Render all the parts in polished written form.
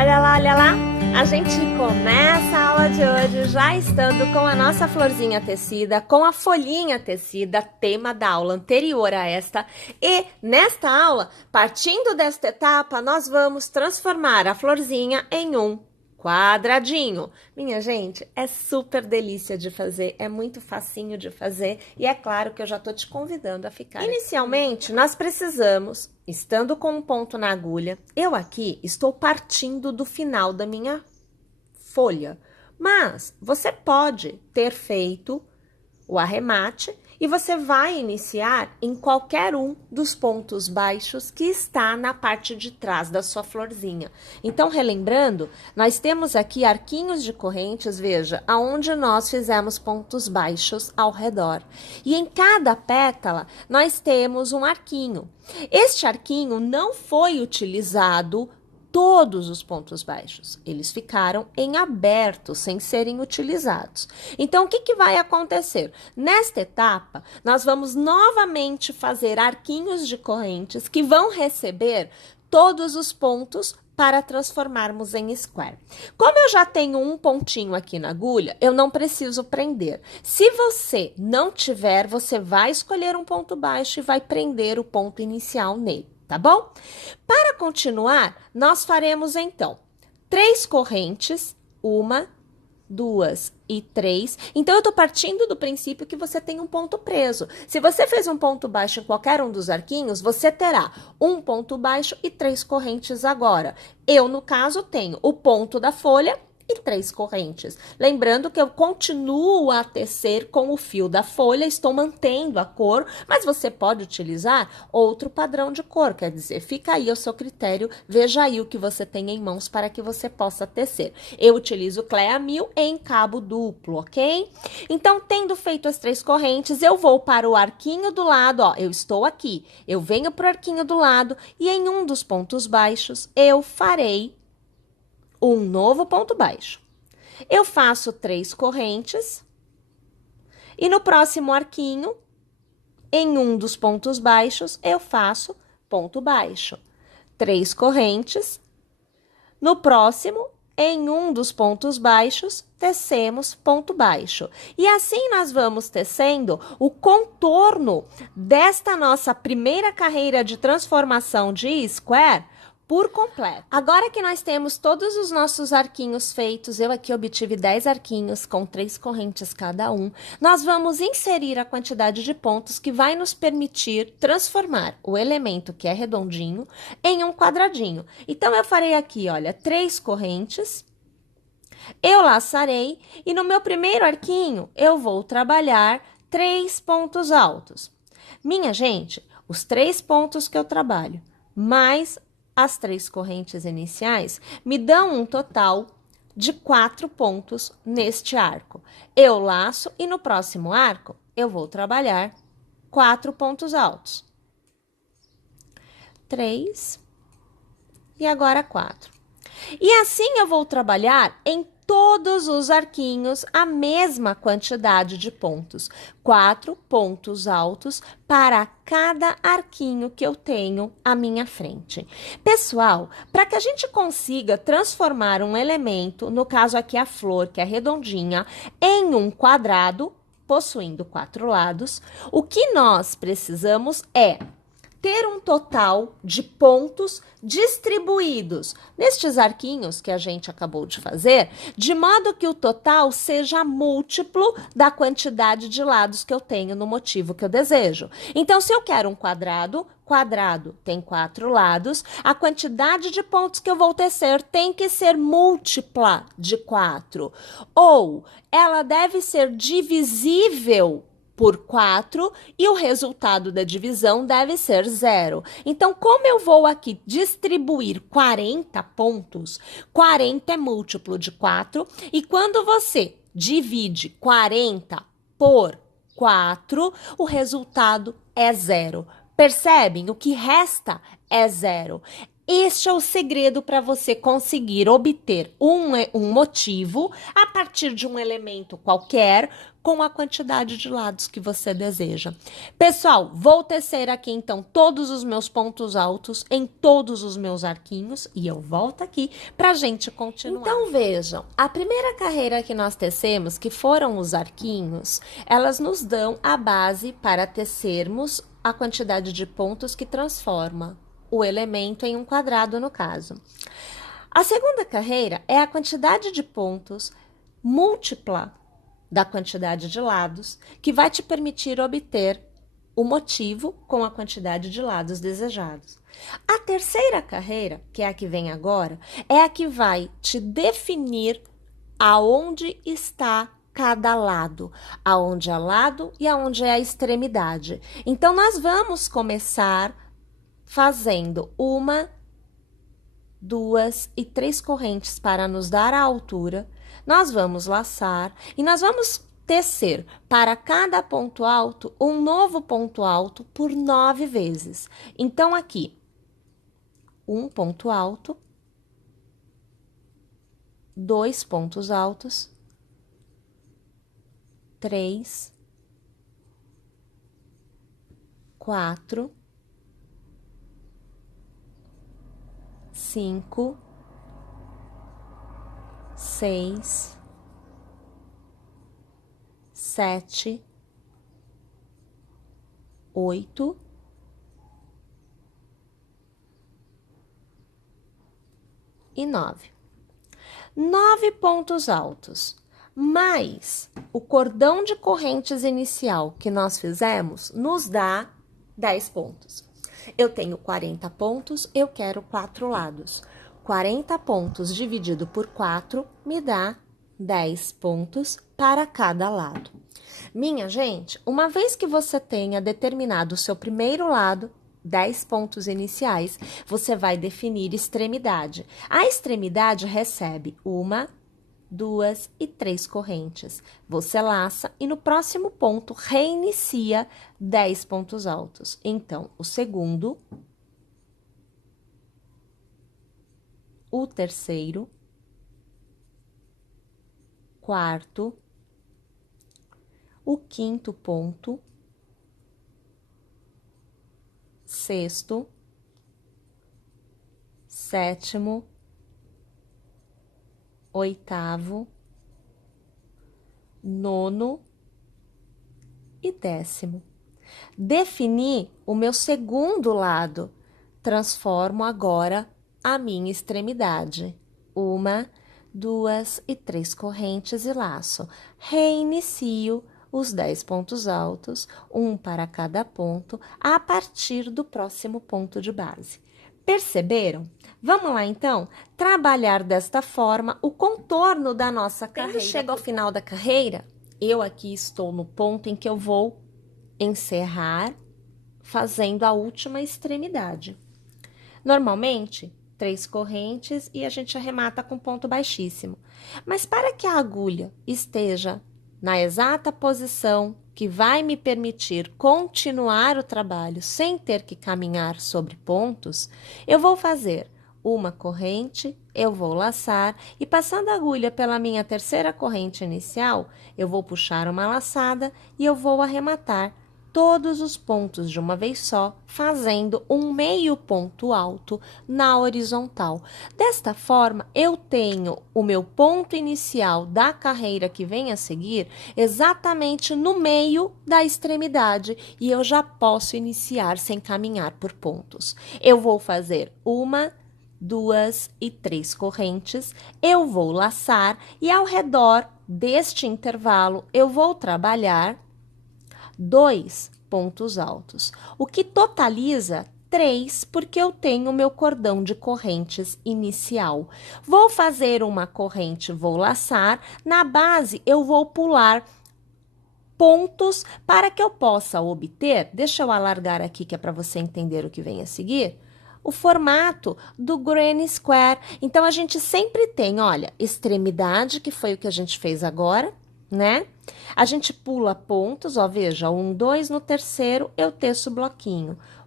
Olha lá, a gente começa a aula de hoje já estando com a nossa florzinha tecida, com a folhinha tecida, tema da aula anterior a esta. E nesta aula, partindo desta etapa, nós vamos transformar a florzinha em um quadradinho. Minha gente, é super delícia de fazer, é muito facinho de fazer e é claro que eu já tô te convidando a ficar. Inicialmente, nós precisamos, estando com um ponto na agulha, eu aqui estou partindo do final da minha folha, mas você pode ter feito o arremate e você vai iniciar em qualquer um dos pontos baixos que está na parte de trás da sua florzinha. Então, relembrando, nós temos aqui arquinhos de correntes, veja, aonde nós fizemos pontos baixos ao redor. E em cada pétala, nós temos um arquinho. Este arquinho não foi utilizado todos os pontos baixos, eles ficaram em aberto, sem serem utilizados. Então, o que vai acontecer? Nesta etapa, nós vamos novamente fazer arquinhos de correntes que vão receber todos os pontos para transformarmos em square. Como eu já tenho um pontinho aqui na agulha, eu não preciso prender. Se você não tiver, você vai escolher um ponto baixo e vai prender o ponto inicial nele. Tá bom? Para continuar, nós faremos então 3 correntes, 1, 2 e 3. Então, eu estou partindo do princípio que você tem um ponto preso. Se você fez um ponto baixo em qualquer um dos arquinhos, você terá um ponto baixo e 3 correntes agora. Eu, no caso, tenho o ponto da folha e 3 correntes. Lembrando que eu continuo a tecer com o fio da folha, estou mantendo a cor, mas você pode utilizar outro padrão de cor, quer dizer, fica aí ao seu critério, veja aí o que você tem em mãos para que você possa tecer. Eu utilizo Clea 1000 em cabo duplo, ok? Então, tendo feito as 3 correntes, eu vou para o arquinho do lado, ó, eu estou aqui, eu venho para o arquinho do lado e em um dos pontos baixos, eu farei um novo ponto baixo. Eu faço 3 correntes e no próximo arquinho, em um dos pontos baixos, eu faço ponto baixo. 3 correntes. No próximo, em um dos pontos baixos, tecemos ponto baixo. E assim nós vamos tecendo o contorno desta nossa primeira carreira de transformação de square por completo. Agora que nós temos todos os nossos arquinhos feitos, eu aqui obtive 10 arquinhos com 3 correntes cada um, nós vamos inserir a quantidade de pontos que vai nos permitir transformar o elemento que é redondinho em um quadradinho. Então, eu farei aqui, olha, 3 correntes, eu laçarei e no meu primeiro arquinho eu vou trabalhar 3 pontos altos. Minha gente, os 3 pontos que eu trabalho, mais as 3 correntes iniciais me dão um total de 4 pontos neste arco. Eu laço e no próximo arco eu vou trabalhar 4 pontos altos. 3 e agora 4. E assim eu vou trabalhar em todos os arquinhos a mesma quantidade de pontos. 4 pontos altos para cada arquinho que eu tenho à minha frente. Pessoal, para que a gente consiga transformar um elemento, no caso aqui a flor, que é redondinha, em um quadrado, possuindo 4 lados, o que nós precisamos é ter um total de pontos distribuídos nestes arquinhos que a gente acabou de fazer, de modo que o total seja múltiplo da quantidade de lados que eu tenho no motivo que eu desejo. Então, se eu quero um quadrado, quadrado tem 4 lados, a quantidade de pontos que eu vou tecer tem que ser múltipla de 4. Ou ela deve ser divisível por 4 e o resultado da divisão deve ser 0. Então, como eu vou aqui distribuir 40 pontos, 40 é múltiplo de 4, e quando você divide 40 por 4, o resultado é 0. Percebem? O que resta é 0. Este é o segredo para você conseguir obter um motivo a partir de um elemento qualquer com a quantidade de lados que você deseja. Pessoal, vou tecer aqui então todos os meus pontos altos em todos os meus arquinhos e eu volto aqui para a gente continuar. Então vejam, a primeira carreira que nós tecemos, que foram os arquinhos, elas nos dão a base para tecermos a quantidade de pontos que transforma o elemento em um quadrado, no caso. A segunda carreira é a quantidade de pontos múltipla da quantidade de lados, que vai te permitir obter o motivo com a quantidade de lados desejados. A terceira carreira, que é a que vem agora, é a que vai te definir aonde está cada lado, aonde é lado e aonde é a extremidade. Então, nós vamos começar fazendo 1, 2 e 3 correntes para nos dar a altura. Nós vamos laçar e nós vamos tecer para cada ponto alto um novo ponto alto por 9 vezes. Então, aqui, um ponto alto, 2 pontos altos, 3, 4, 5, 6, 7, 8 e 9. 9 pontos altos, mais o cordão de correntes inicial que nós fizemos, nos dá 10 pontos. Eu tenho 40 pontos, eu quero 4 lados. 40 pontos dividido por 4 me dá 10 pontos para cada lado. Minha gente, uma vez que você tenha determinado o seu primeiro lado, 10 pontos iniciais, você vai definir extremidade. A extremidade recebe 1, 2 e 3 correntes. Você laça e no próximo ponto reinicia 10 pontos altos. Então, o segundo, o terceiro, quarto, o quinto ponto, sexto, sétimo, oitavo, nono e 10º. Defini o meu segundo lado. Transformo agora a minha extremidade. 1, 2 e 3 correntes e laço. Reinicio os 10 pontos altos, um para cada ponto, a partir do próximo ponto de base. Perceberam? Vamos lá, então, trabalhar desta forma o contorno da nossa carreira. Quando chega ao final da carreira, eu aqui estou no ponto em que eu vou encerrar fazendo a última extremidade. Normalmente, 3 correntes e a gente arremata com ponto baixíssimo. Mas para que a agulha esteja na exata posição que vai me permitir continuar o trabalho sem ter que caminhar sobre pontos, eu vou fazer uma corrente, eu vou laçar e passando a agulha pela minha terceira corrente inicial, eu vou puxar uma laçada e eu vou arrematar todos os pontos de uma vez só, fazendo um meio ponto alto na horizontal. Desta forma, eu tenho o meu ponto inicial da carreira que vem a seguir exatamente no meio da extremidade e eu já posso iniciar sem caminhar por pontos. Eu vou fazer 1, 2 e 3 correntes, eu vou laçar e ao redor deste intervalo eu vou trabalhar 2 pontos altos, o que totaliza 3, porque eu tenho o meu cordão de correntes inicial. Vou fazer uma corrente, vou laçar, na base eu vou pular pontos para que eu possa obter, deixa eu alargar aqui que é para você entender o que vem a seguir, o formato do granny square. Então, a gente sempre tem, olha, extremidade, que foi o que a gente fez agora, né? A gente pula pontos, ó, veja, 1, 2, no terceiro eu teço bloquinho.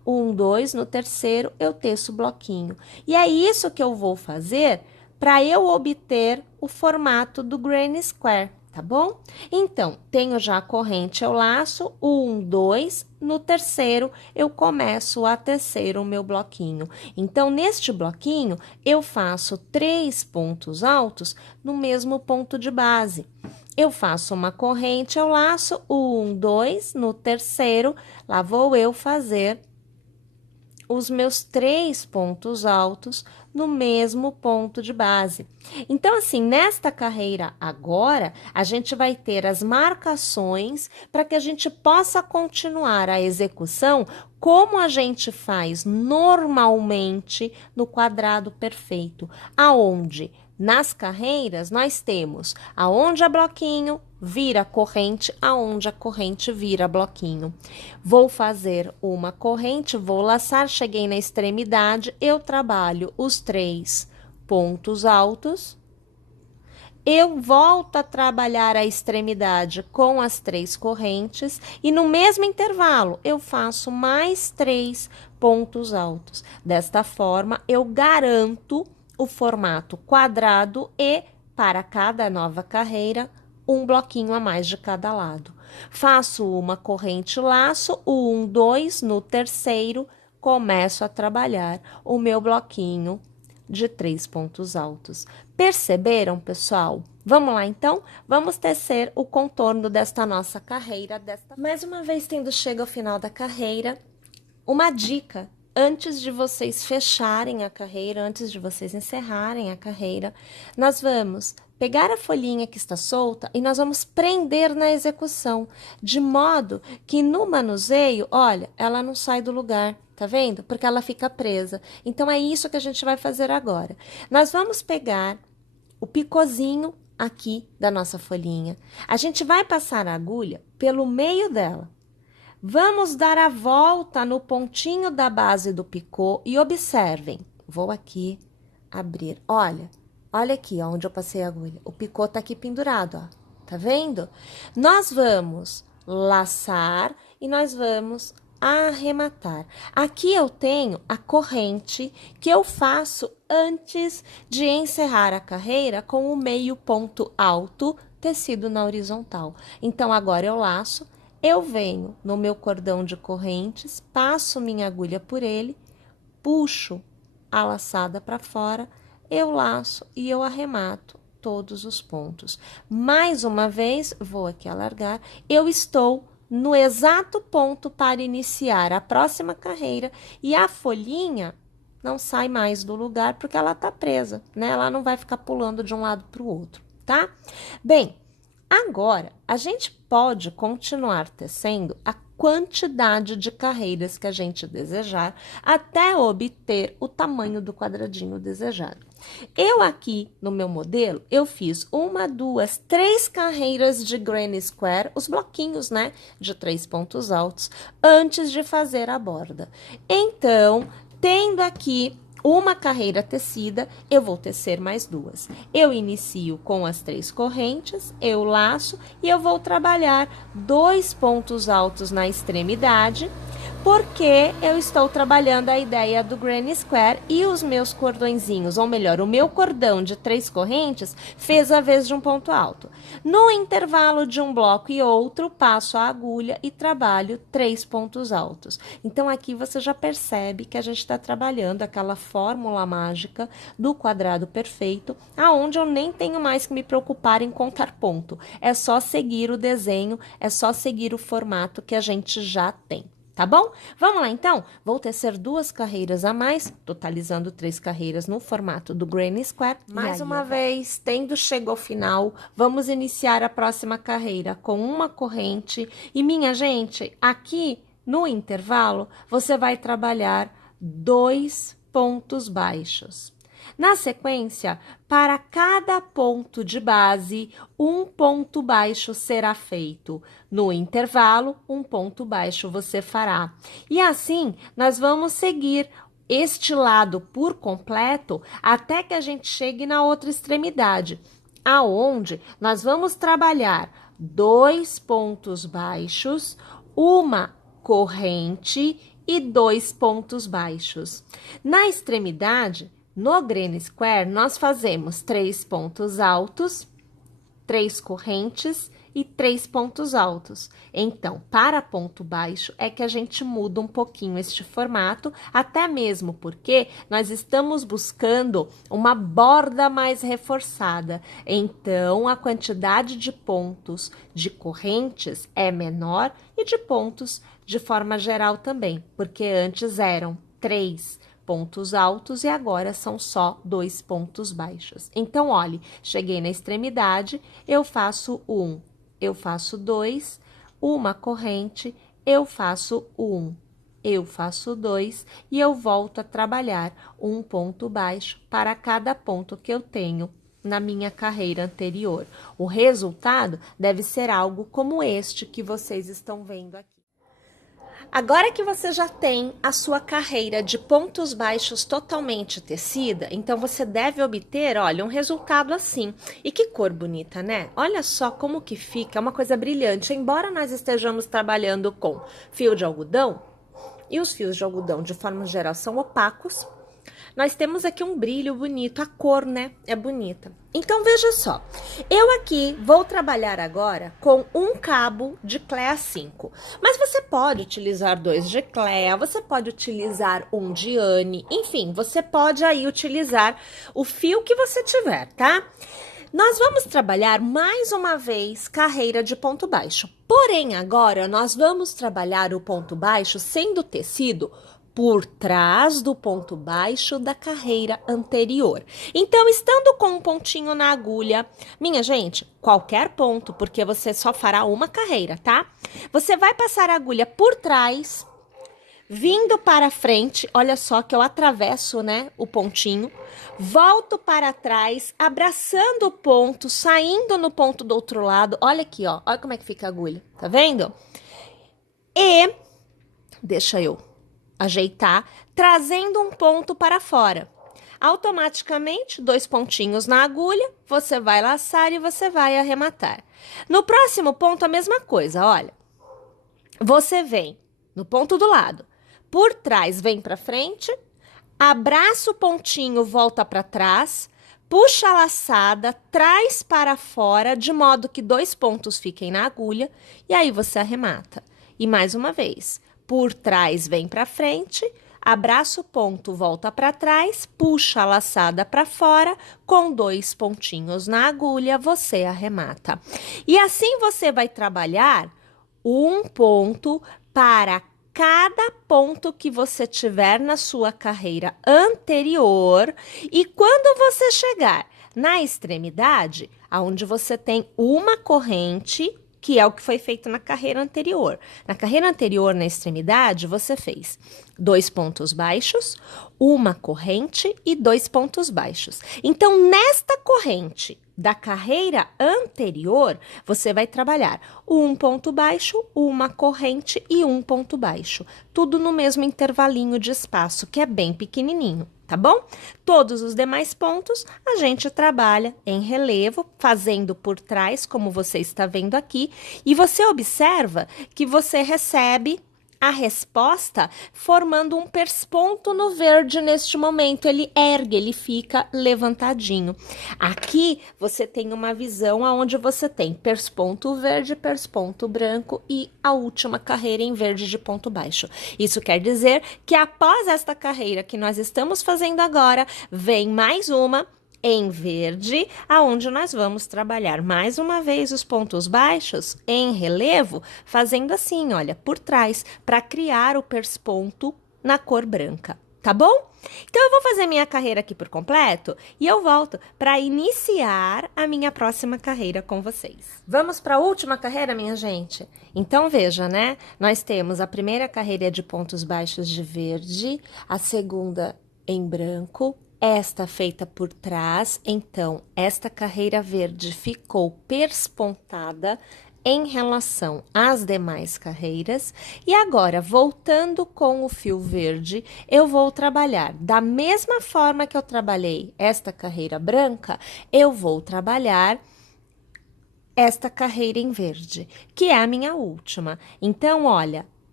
1, 2, no terceiro eu teço o bloquinho. E é isso que eu vou fazer para eu obter o formato do granny square, tá bom? Então, tenho já a corrente, eu laço o 1, 2, no terceiro eu começo a tecer o meu bloquinho. Então, neste bloquinho, eu faço 3 pontos altos no mesmo ponto de base. Eu faço uma corrente, eu laço o 1, 2, no terceiro, lá vou eu fazer os meus 3 pontos altos no mesmo ponto de base. Então, assim, nesta carreira agora, a gente vai ter as marcações para que a gente possa continuar a execução como a gente faz normalmente no quadrado perfeito, aonde nas carreiras nós temos aonde é bloquinho, vira corrente, aonde a corrente vira bloquinho. Vou fazer uma corrente, vou laçar, cheguei na extremidade, eu trabalho os 3 pontos altos. Eu volto a trabalhar a extremidade com as 3 correntes e no mesmo intervalo eu faço mais 3 pontos altos. Desta forma, eu garanto o formato quadrado e, para cada nova carreira, um bloquinho a mais de cada lado. Faço uma corrente laço, o 1, 2, no terceiro, começo a trabalhar o meu bloquinho de 3 pontos altos. Perceberam, pessoal? Vamos lá, então? Vamos tecer o contorno desta nossa carreira. Mais uma vez, tendo chegado ao final da carreira, uma dica. Antes de vocês fecharem a carreira, antes de vocês encerrarem a carreira, nós vamos pegar a folhinha que está solta e nós vamos prender na execução, de modo que no manuseio, olha, ela não sai do lugar, tá vendo? Porque ela fica presa. Então, é isso que a gente vai fazer agora. Nós vamos pegar o picozinho aqui da nossa folhinha. A gente vai passar a agulha pelo meio dela. Vamos dar a volta no pontinho da base do picô e observem. Vou aqui abrir. Olha aqui ó, onde eu passei a agulha. O picô tá aqui pendurado, ó. Tá vendo? Nós vamos laçar e nós vamos arrematar. Aqui eu tenho a corrente que eu faço antes de encerrar a carreira com o meio ponto alto tecido na horizontal. Então, agora eu laço. Eu venho no meu cordão de correntes, passo minha agulha por ele, puxo a laçada para fora, eu laço e eu arremato todos os pontos. Mais uma vez, vou aqui alargar, eu estou no exato ponto para iniciar a próxima carreira e a folhinha não sai mais do lugar porque ela tá presa, né? Ela não vai ficar pulando de um lado para o outro, tá? Bem, agora, a gente pode continuar tecendo a quantidade de carreiras que a gente desejar até obter o tamanho do quadradinho desejado. Eu aqui, no meu modelo, eu fiz 1, 2, 3 carreiras de granny square, os bloquinhos, né, de 3 pontos altos, antes de fazer a borda. Então, tendo aqui uma carreira tecida, eu vou tecer mais 2. Eu inicio com as 3 correntes, eu laço e eu vou trabalhar 2 pontos altos na extremidade, porque eu estou trabalhando a ideia do granny square e os meus cordõezinhos, ou melhor, o meu cordão de 3 correntes fez a vez de um ponto alto. No intervalo de um bloco e outro, passo a agulha e trabalho 3 pontos altos. Então, aqui você já percebe que a gente está trabalhando aquela fórmula mágica do quadrado perfeito, aonde eu nem tenho mais que me preocupar em contar ponto. É só seguir o desenho, é só seguir o formato que a gente já tem. Tá bom? Vamos lá, então? Vou tecer 2 carreiras a mais, totalizando 3 carreiras no formato do granny square. Mais uma vez, tendo chegado ao final, vamos iniciar a próxima carreira com uma corrente. E, minha gente, aqui no intervalo, você vai trabalhar 2 pontos baixos. Na sequência, para cada ponto de base, um ponto baixo será feito. No intervalo, um ponto baixo você fará. E assim, nós vamos seguir este lado por completo até que a gente chegue na outra extremidade, aonde nós vamos trabalhar 2 pontos baixos, uma corrente e 2 pontos baixos. Na extremidade, no Green Square, nós fazemos 3 pontos altos, 3 correntes e 3 pontos altos. Então, para ponto baixo é que a gente muda um pouquinho este formato, até mesmo porque nós estamos buscando uma borda mais reforçada. Então, a quantidade de pontos de correntes é menor e de pontos de forma geral também, porque antes eram 3 pontos altos e agora são só 2 pontos baixos. Então, olhe, cheguei na extremidade, eu faço 1, eu faço 2, uma corrente, eu faço 1, eu faço 2 e eu volto a trabalhar um ponto baixo para cada ponto que eu tenho na minha carreira anterior. O resultado deve ser algo como este que vocês estão vendo aqui. Agora que você já tem a sua carreira de pontos baixos totalmente tecida, então você deve obter, olha, um resultado assim. E que cor bonita, né? Olha só como que fica, é uma coisa brilhante. Embora nós estejamos trabalhando com fio de algodão, e os fios de algodão, de forma geral, são opacos, nós temos aqui um brilho bonito, a cor, né? É bonita. Então, veja só, eu aqui vou trabalhar agora com um cabo de Clea 5, mas você pode utilizar 2 de Clea, você pode utilizar um de Anne, enfim, você pode aí utilizar o fio que você tiver, tá? Nós vamos trabalhar mais uma vez carreira de ponto baixo, porém agora nós vamos trabalhar o ponto baixo sendo tecido por trás do ponto baixo da carreira anterior. Então, estando com um pontinho na agulha, minha gente, qualquer ponto, porque você só fará uma carreira, tá? Você vai passar a agulha por trás, vindo para frente, olha só que eu atravesso, né, o pontinho, volto para trás, abraçando o ponto, saindo no ponto do outro lado, olha aqui, ó, olha como é que fica a agulha, tá vendo? E, deixa eu ajeitar, trazendo um ponto para fora. Automaticamente, 2 pontinhos na agulha, você vai laçar e você vai arrematar. No próximo ponto, a mesma coisa, olha. Você vem no ponto do lado, por trás vem para frente, abraça o pontinho, volta para trás, puxa a laçada, traz para fora, de modo que 2 pontos fiquem na agulha, e aí você arremata. E mais uma vez, por trás vem para frente, abraça o ponto, volta para trás, puxa a laçada para fora, com 2 pontinhos na agulha, você arremata. E assim você vai trabalhar um ponto para cada ponto que você tiver na sua carreira anterior, e quando você chegar na extremidade, aonde você tem uma corrente, que é o que foi feito na carreira anterior. Na carreira anterior, na extremidade, você fez 2 pontos baixos, uma corrente e 2 pontos baixos. Então, nesta corrente da carreira anterior, você vai trabalhar um ponto baixo, uma corrente e um ponto baixo. Tudo no mesmo intervalinho de espaço, que é bem pequenininho. Tá bom? Todos os demais pontos a gente trabalha em relevo, fazendo por trás, como você está vendo aqui, e você observa que você recebe a resposta formando um persponto no verde neste momento. Ele ergue, ele fica levantadinho. Aqui você tem uma visão onde você tem persponto verde, persponto branco e a última carreira em verde de ponto baixo. Isso quer dizer que após esta carreira que nós estamos fazendo agora, vem mais uma em verde, aonde nós vamos trabalhar mais uma vez os pontos baixos em relevo, fazendo assim, olha, por trás, para criar o persponto na cor branca, tá bom? Então, eu vou fazer minha carreira aqui por completo e eu volto para iniciar a minha próxima carreira com vocês. Vamos para a última carreira, minha gente? Então, veja, né? Nós temos a primeira carreira de pontos baixos de verde, a segunda em branco, esta feita por trás. Então, esta carreira verde ficou perspontada em relação às demais carreiras. E agora, voltando com o fio verde, eu vou trabalhar da mesma forma que eu trabalhei esta carreira branca, eu vou trabalhar esta carreira em verde, que é a minha última. Então, olha,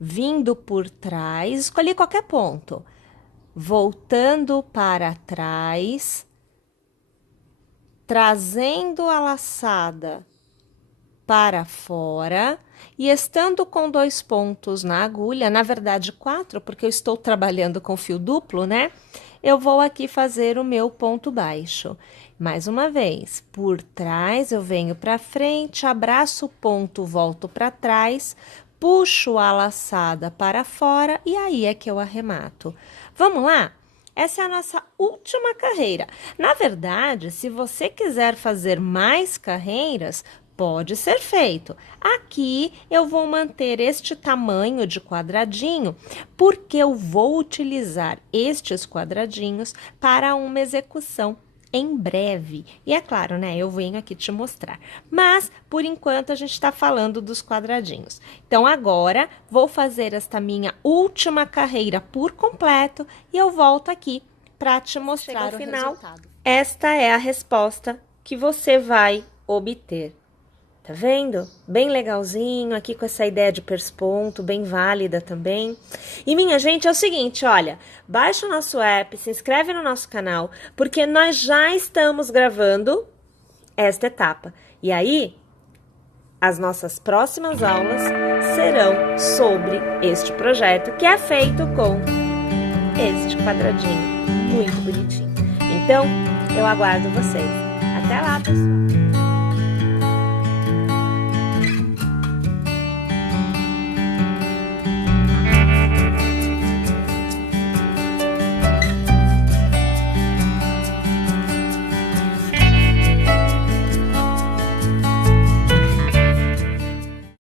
vindo por trás, escolhi qualquer ponto, voltando para trás, trazendo a laçada para fora e estando com 2 pontos na agulha, na verdade 4, porque eu estou trabalhando com fio duplo, né? Eu vou aqui fazer o meu ponto baixo. Mais uma vez, por trás eu venho para frente, abraço o ponto, volto para trás, puxo a laçada para fora e aí é que eu arremato. Vamos lá? Essa é a nossa última carreira. Na verdade, se você quiser fazer mais carreiras, pode ser feito. Aqui eu vou manter este tamanho de quadradinho, porque eu vou utilizar estes quadradinhos para uma execução em breve. E é claro, né? Eu venho aqui te mostrar. Mas, por enquanto, a gente está falando dos quadradinhos. Então, agora, vou fazer esta minha última carreira por completo e eu volto aqui para te mostrar o final. Esta é a resposta que você vai obter. Tá vendo? Bem legalzinho, aqui com essa ideia de persponto, bem válida também. E minha gente, é o seguinte, olha, baixa o nosso app, se inscreve no nosso canal, porque nós já estamos gravando esta etapa. E aí, as nossas próximas aulas serão sobre este projeto, que é feito com este quadradinho muito bonitinho. Então, eu aguardo vocês. Até lá, pessoal!